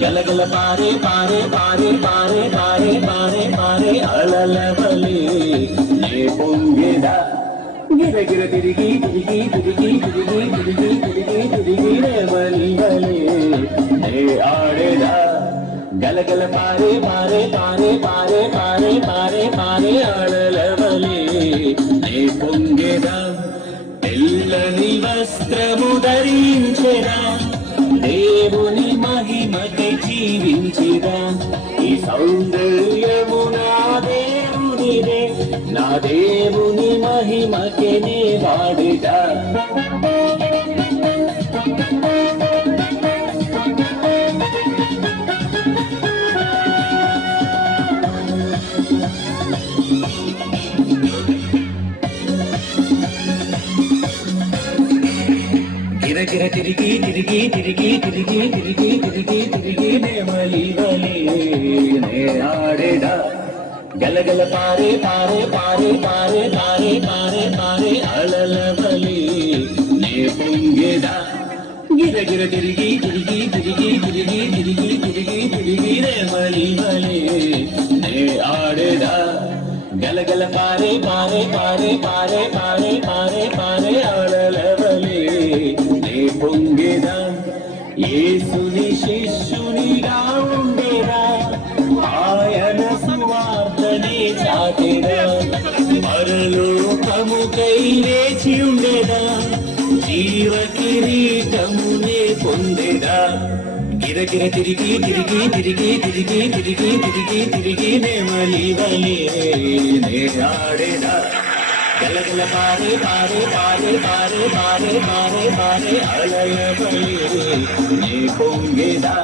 గలగల పారే పారే పారే పారే పారే పారే పారే అలల బలి నే పొంగెదా గిరగిర తిరిగి తిరిగి తిరిగి తిరిగి తిరిగి తిరిగి తిరిగి నే బలి బలి నే ఆడేదా గలగల పారే పారే పారే పారే పారే పారే పారే అలల బలి నే పొంగెదా తెల్లని వస్త్రము ధరించెదా దేవుని మహిమకై జీవించిరా ఈ సౌందర్యము నా దేవునిదే నా దేవుని మహిమకే నే వాడిదా గిరగిర తిరిగి తిరిగి తిరిగి తిరిగి తిరిగి తిరిగి తిరిగి నే మలి బలి నే ఆడేదా గలగల పారే పారే పారే పారే పారే పారే పారే అలల బలి నే పొంగెదా గిరగిర తిరిగి తిరిగి తిరిగి తిరిగి తిరిగి తిరిగి తిరిగి నే మలి బలి నే ఆడేదా గలగల పారే పారే పారే పారే పారే పారే పారే అలల బలి పొంగేదా యేసుని శిష్యునిగా ఉండేదా ఆయన సువార్తనే చాటేదా పరలోకముకై వేచి ఉండేదా జీవ కిరీటమునే పొందేదా గిరగిర తిరిగి తిరిగి తిరిగి తిరిగి తిరిగి తిరిగి తిరిగి నే మలి బలి నే ఆడేదా గలగల పారే పారే పారే పారే పారే పారే పారే అలల బలి నే పొంగెదా